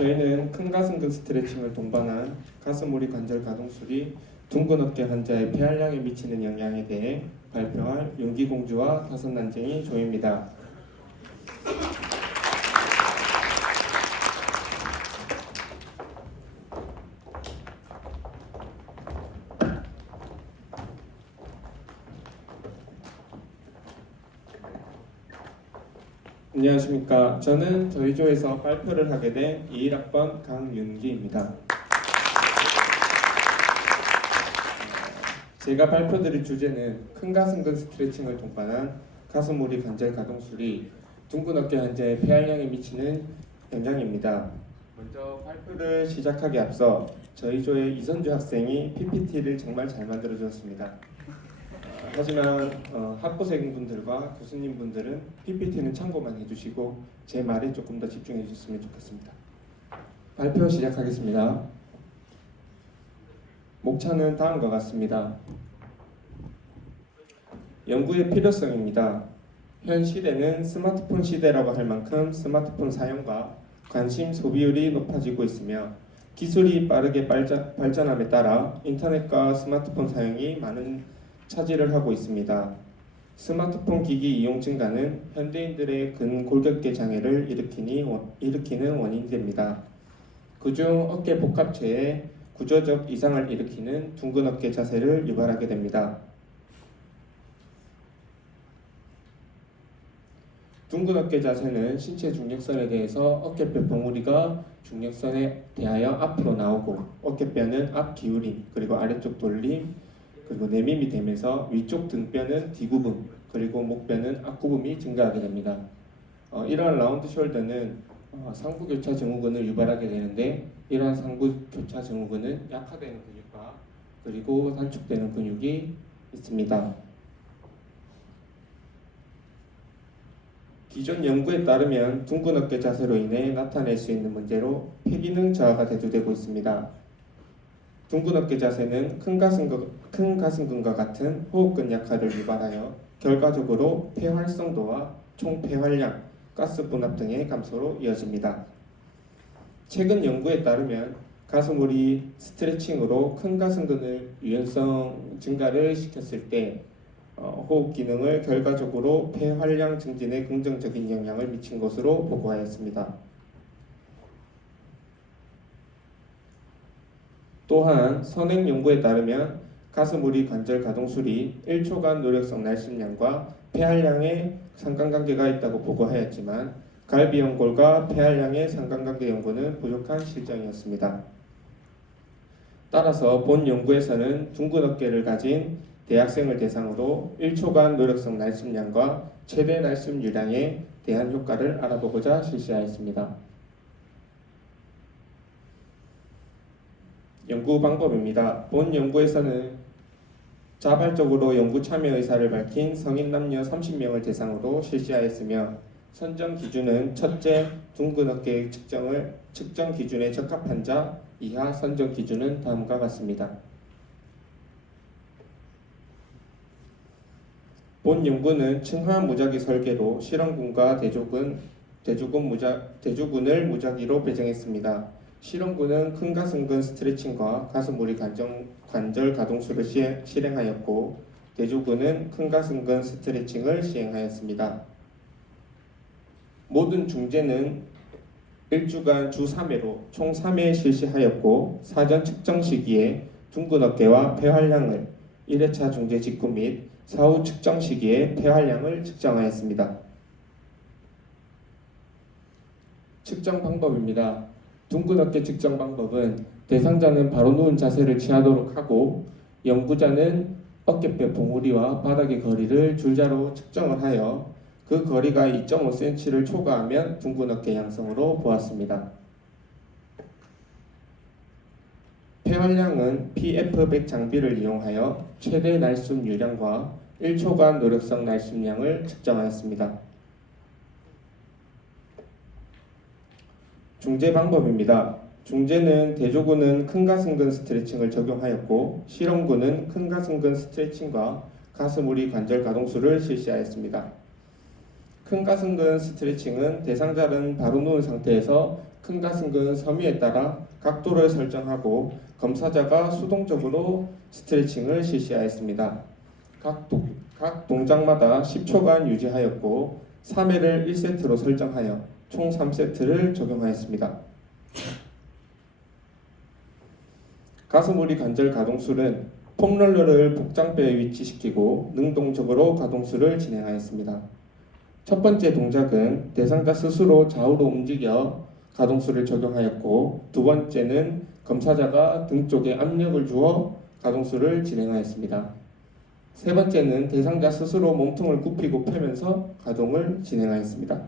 저희는 큰 가슴근 스트레칭을 동반한 가슴 오리 관절 가동술이 둥근 어깨 환자의 폐활량에 미치는 영향에 대해 발표할 윤기공주와 다섯난쟁이 조입니다. 안녕하십니까. 저는 저희 조에서 발표를 하게 된 21학번 강윤기입니다. 제가 발표드릴 주제는 큰 가슴근 스트레칭을 동반한 가슴오리 관절 가동술이 둥근 어깨 환자의 폐활량에 미치는 영향입니다. 먼저 발표를 시작하기 앞서 저희 조의 이선주 학생이 PPT를 정말 잘 만들어 주었습니다. 하지만 학부생분들과 교수님분들은 PPT는 참고만 해주시고 제 말에 조금 더 집중해 주셨으면 좋겠습니다. 발표 시작하겠습니다. 목차는 다음과 같습니다. 연구의 필요성입니다. 현 시대는 스마트폰 시대라고 할 만큼 스마트폰 사용과 관심 소비율이 높아지고 있으며 기술이 빠르게 발전함에 따라 인터넷과 스마트폰 사용이 많은 차지를 하고 있습니다. 스마트폰 기기 이용 증가는 현대인들의 근골격계 장애를 일으키는 원인이 됩니다. 그중 어깨 복합체에 구조적 이상을 일으키는 둥근 어깨 자세를 유발하게 됩니다. 둥근 어깨 자세는 신체 중력선에 대해서 어깨뼈 봉우리가 중력선에 대하여 앞으로 나오고 어깨뼈는 앞 기울임 그리고 아래쪽 돌림 그리고 내밈이 되면서 위쪽 등뼈는 뒤구름 그리고 목뼈는 앞구름이 증가하게 됩니다. 이러한 라운드 숄더는 상부 교차 증후군을 유발하게 되는데 이러한 상부 교차 증후군은 약화되는 근육과 그리고 단축되는 근육이 있습니다. 기존 연구에 따르면 둥근 어깨 자세로 인해 나타낼 수 있는 문제로 폐기능 저하가 대두되고 있습니다. 둥근 어깨 자세는 큰 가슴근과 같은 호흡근 약화를 유발하여 결과적으로 폐활성도와 총 폐활량, 가스 분압 등의 감소로 이어집니다. 최근 연구에 따르면 가슴오리 스트레칭으로 큰 가슴근의 유연성 증가를 시켰을 때 호흡 기능을 결과적으로 폐활량 증진에 긍정적인 영향을 미친 것으로 보고하였습니다. 또한 선행 연구에 따르면 가슴오리 관절 가동술이 1초간 노력성 날심량과 폐활량에 상관관계가 있다고 보고하였지만 갈비연골과 폐활량의 상관관계 연구는 부족한 실정이었습니다. 따라서 본 연구에서는 둥근 어깨를 가진 대학생을 대상으로 1초간 노력성 날심량과 최대 날심 유량에 대한 효과를 알아보고자 실시하였습니다. 연구 방법입니다. 본 연구에서는 자발적으로 연구 참여 의사를 밝힌 성인 남녀 30명을 대상으로 실시하였으며 선정 기준은 첫째, 둥근 어깨 측정 기준에 적합한 자 이하 선정 기준은 다음과 같습니다. 본 연구는 층화 무작위 설계로 실험군과 대조군을 무작위로 배정했습니다. 실험군은 큰 가슴근 스트레칭과 가슴오리 관절 가동술을 실행하였고 대조군은 큰 가슴근 스트레칭을 시행하였습니다. 모든 중재는 1주간 주 3회로 총 3회 실시하였고 사전 측정 시기에 둥근 어깨와 폐활량을 1회차 중재 직후 및 사후 측정 시기에 폐활량을 측정하였습니다. 측정 방법입니다. 둥근 어깨 측정 방법은 대상자는 바로 누운 자세를 취하도록 하고 연구자는 어깨뼈 봉우리와 바닥의 거리를 줄자로 측정을 하여 그 거리가 2.5cm를 초과하면 둥근 어깨 양성으로 보았습니다. 폐활량은 PF100 장비를 이용하여 최대 날숨 유량과 1초간 노력성 날심량을 측정하였습니다. 중재 방법입니다. 중재는 대조군은 큰 가슴근 스트레칭을 적용하였고 실험군은 큰 가슴근 스트레칭과 가슴오리 관절 가동술을 실시하였습니다. 큰 가슴근 스트레칭은 대상자는 바로 누운 상태에서 큰 가슴근 섬유에 따라 각도를 설정하고 검사자가 수동적으로 스트레칭을 실시하였습니다. 각 동작마다 10초간 유지하였고 3회를 1세트로 설정하여 총 3세트를 적용하였습니다. 가슴우리 관절 가동술은 폼롤러를 복장뼈에 위치시키고 능동적으로 가동술을 진행하였습니다. 첫 번째 동작은 대상자 스스로 좌우로 움직여 가동술을 적용하였고, 두 번째는 검사자가 등 쪽에 압력을 주어 가동술을 진행하였습니다. 세 번째는 대상자 스스로 몸통을 굽히고 펴면서 가동을 진행하였습니다.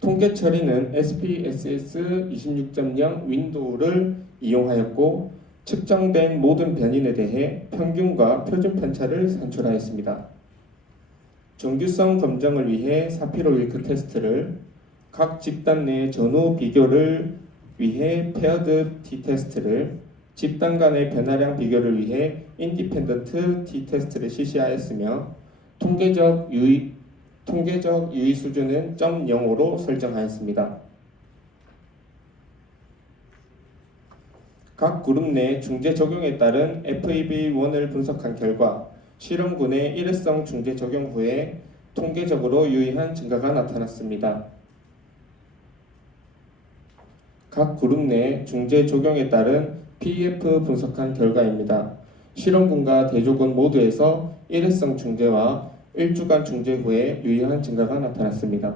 통계 처리는 SPSS 26.0 윈도우를 이용하였고, 측정된 모든 변인에 대해 평균과 표준 편차를 산출하였습니다. 정규성 검정을 위해 사피로 윌크 테스트를, 각 집단 내 전후 비교를 위해 페어드 T 테스트를, 집단 간의 변화량 비교를 위해 인디펜던트 T 테스트를 실시하였으며, 통계적 유의 수준은 0.05로 설정하였습니다. 각 그룹 내 중재 적용에 따른 FEV1을 분석한 결과 실험군의 일회성 중재 적용 후에 통계적으로 유의한 증가가 나타났습니다. 각 그룹 내 중재 적용에 따른 PEF 분석한 결과입니다. 실험군과 대조군 모두에서 일회성 중재와 1주간 중재 후에 유의한 증가가 나타났습니다.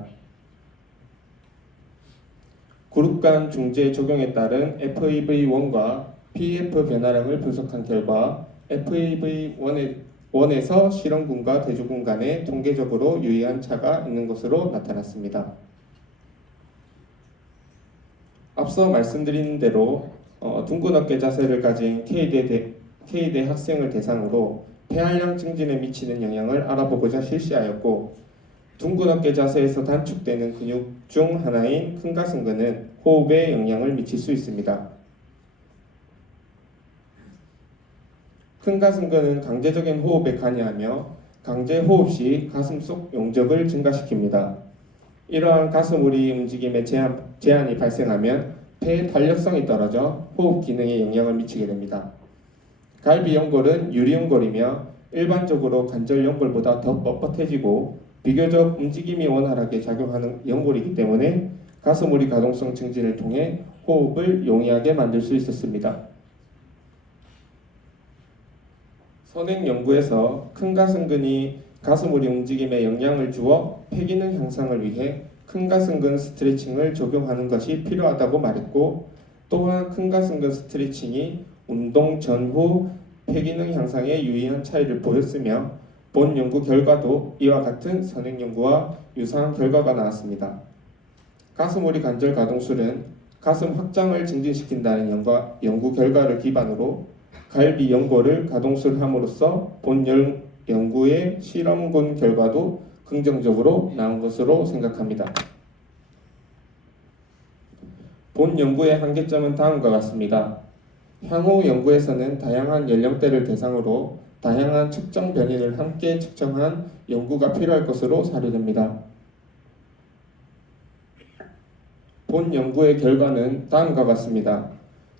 그룹 간 중재 적용에 따른 FEV1과 PEF 변화량을 분석한 결과 FEV1에서 실험군과 대조군 간에 통계적으로 유의한 차가 있는 것으로 나타났습니다. 앞서 말씀드린 대로 둥근 어깨 자세를 가진 K대 학생을 대상으로 폐활량 증진에 미치는 영향을 알아보고자 실시하였고, 둥근 어깨 자세에서 단축되는 근육 중 하나인 큰 가슴근은 호흡에 영향을 미칠 수 있습니다. 큰 가슴근은 강제적인 호흡에 관여하며 강제 호흡 시 가슴 속 용적을 증가시킵니다. 이러한 가슴우리 움직임에 제한이 발생하면 폐의 탄력성이 떨어져 호흡 기능에 영향을 미치게 됩니다. 갈비 연골은 유리 연골이며 일반적으로 관절 연골보다 더 뻣뻣해지고 비교적 움직임이 원활하게 작용하는 연골이기 때문에 가슴우리 가동성 증진을 통해 호흡을 용이하게 만들 수 있었습니다. 선행 연구에서 큰 가슴근이 가슴우리 움직임에 영향을 주어 폐기능 향상을 위해 큰 가슴근 스트레칭을 적용하는 것이 필요하다고 말했고, 또한 큰 가슴근 스트레칭이 운동 전후 폐기능 향상에 유의한 차이를 보였으며, 본 연구 결과도 이와 같은 선행 연구와 유사한 결과가 나왔습니다. 가슴우리 관절 가동술은 가슴 확장을 증진시킨다는 연구 결과를 기반으로 갈비 연골을 가동술함으로써 본 연구의 실험군 결과도 긍정적으로 나온 것으로 생각합니다. 본 연구의 한계점은 다음과 같습니다. 향후 연구에서는 다양한 연령대를 대상으로 다양한 측정 변인을 함께 측정한 연구가 필요할 것으로 사료됩니다. 본 연구의 결과는 다음과 같습니다.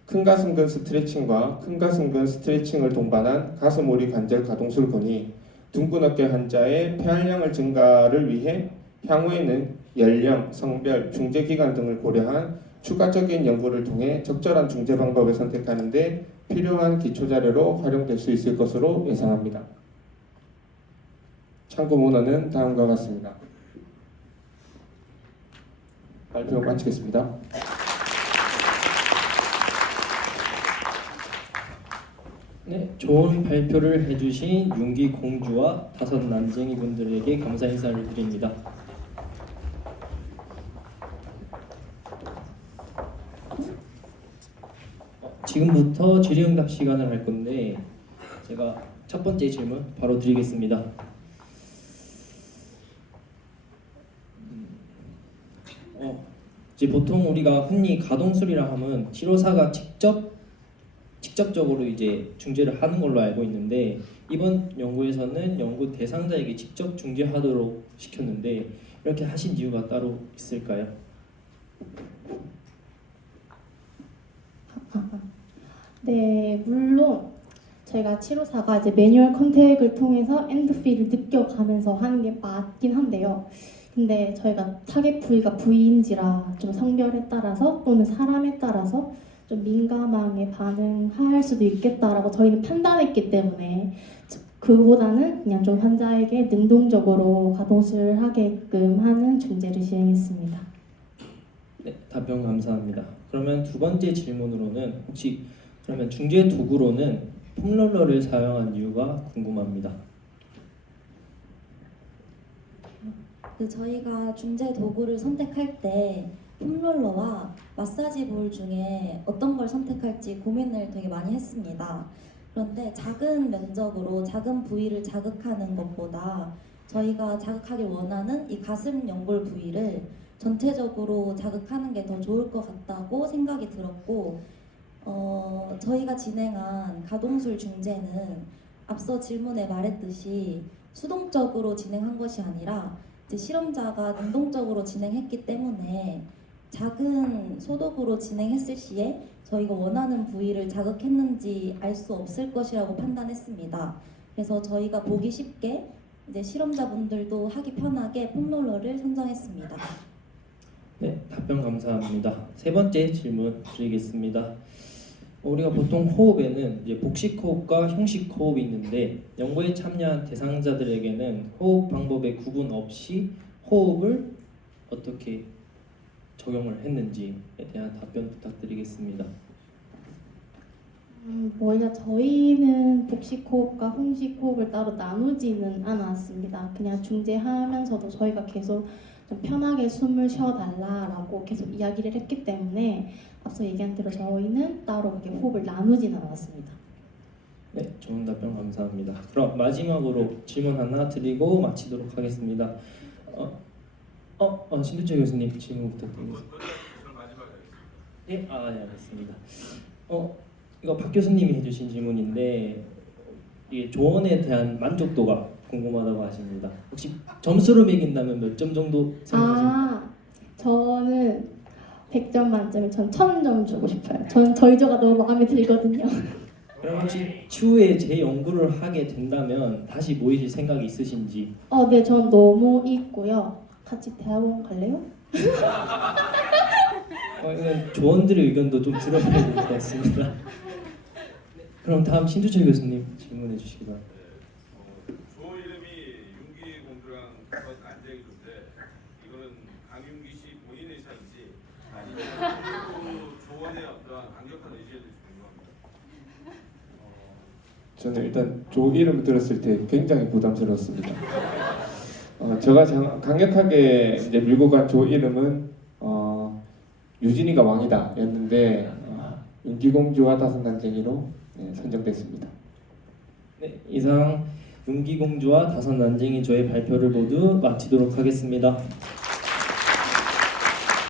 큰 가슴근 스트레칭과 큰 가슴근 스트레칭을 동반한 가슴우리 관절 가동술군이 둥근 어깨 환자의 폐활량을 증가를 위해 향후에는 연령, 성별, 중재 기간 등을 고려한 추가적인 연구를 통해 적절한 중재 방법을 선택하는 데 필요한 기초자료로 활용될 수 있을 것으로 예상합니다. 참고 문헌은 다음과 같습니다. 발표 마치겠습니다. 네, 좋은 발표를 해주신 윤기 공주와 다섯 난쟁이 분들에게 감사 인사를 드립니다. 지금부터 질의응답 시간을 할 건데 제가 첫 번째 질문 바로 드리겠습니다. 이제 보통 우리가 흔히 가동술이라 하면 치료사가 직접적으로 이제 중재를 하는 걸로 알고 있는데 이번 연구에서는 연구 대상자에게 직접 중재하도록 시켰는데 이렇게 하신 이유가 따로 있을까요? 네, 물론 저희가 치료사가 이제 매뉴얼 컨택을 통해서 엔드필을 느껴가면서 하는 게 맞긴 한데요. 근데 저희가 타겟 부위가 부위인지라 좀 성별에 따라서 또는 사람에 따라서 좀 민감하게 반응할 수도 있겠다라고 저희는 판단했기 때문에 그보다는 그냥 좀 환자에게 능동적으로 가동을 하게끔 하는 중재를 시행했습니다. 네, 답변 감사합니다. 그러면 두 번째 질문으로는 혹시 그러면 중재 도구로는 폼롤러를 사용한 이유가 궁금합니다. 저희가 중재 도구를 선택할 때 폼롤러와 마사지 볼 중에 어떤 걸 선택할지 고민을 되게 많이 했습니다. 그런데 작은 면적으로 작은 부위를 자극하는 것보다 저희가 자극하길 원하는 이 가슴 연골 부위를 전체적으로 자극하는 게 더 좋을 것 같다고 생각이 들었고, 저희가 진행한 가동술 중재는 앞서 질문에 말했듯이 수동적으로 진행한 것이 아니라 이제 실험자가 능동적으로 진행했기 때문에 작은 소독으로 진행했을 시에 저희가 원하는 부위를 자극했는지 알 수 없을 것이라고 판단했습니다. 그래서 저희가 보기 쉽게 이제 실험자분들도 하기 편하게 폼롤러를 선정했습니다. 네, 답변 감사합니다. 세 번째 질문 드리겠습니다. 우리가 보통 호흡에는 이제 복식 호흡과 형식 호흡이 있는데 연구에 참여한 대상자들에게는 호흡 방법에 구분 없이 호흡을 어떻게 적용을 했는지에 대한 답변 부탁드리겠습니다. 저희는 복식 호흡과 홍식 호흡을 따로 나누지는 않았습니다. 그냥 중재하면서도 저희가 계속 좀 편하게 숨을 쉬어달라라고 계속 이야기를 했기 때문에 앞서 얘기한 대로 저희는 따로 그렇게 호흡을 나누지는 않았습니다. 네, 좋은 답변 감사합니다. 그럼 마지막으로 질문 하나 드리고 마치도록 하겠습니다. 신두철 교수님 질문 부탁드립니다. 네, 네, 알겠습니다. 이거 박 교수님이 해주신 질문인데 이게 조언에 대한 만족도가 궁금하다고 하십니다. 혹시 점수를 매긴다면 몇 점 정도 생각하십니까? 저는 100점 만점에 전 1000점 주고 싶어요. 전 저희조가 너무 마음에 들거든요. 그럼 혹시 추후에 재연구를 하게 된다면 다시 모이실 생각이 있으신지? 네, 전 너무 있고요. 같이 대학원 갈래요? 이건 조원들의 의견도 좀 들어봐야 될 것 같습니다. 그럼 다음 신두철 교수님 질문해 주시기 바랍니다. 조 이름이 윤기 공주랑 다섯 난쟁이인데 이거는 강윤기 씨 본인 의사인지 아니면 조원의 어떠한 강력한 의지였는지 궁금합니다. 저는 일단 조 이름 들었을 때 굉장히 부담스러웠습니다. 제가 강력하게 이제 밀고 간 조 이름은 유진이가 왕이다였는데 윤기공주와 다섯 난쟁이로 선정됐습니다. 네, 이상 윤기공주와 다섯 난쟁이 조의 발표를 모두 마치도록 하겠습니다.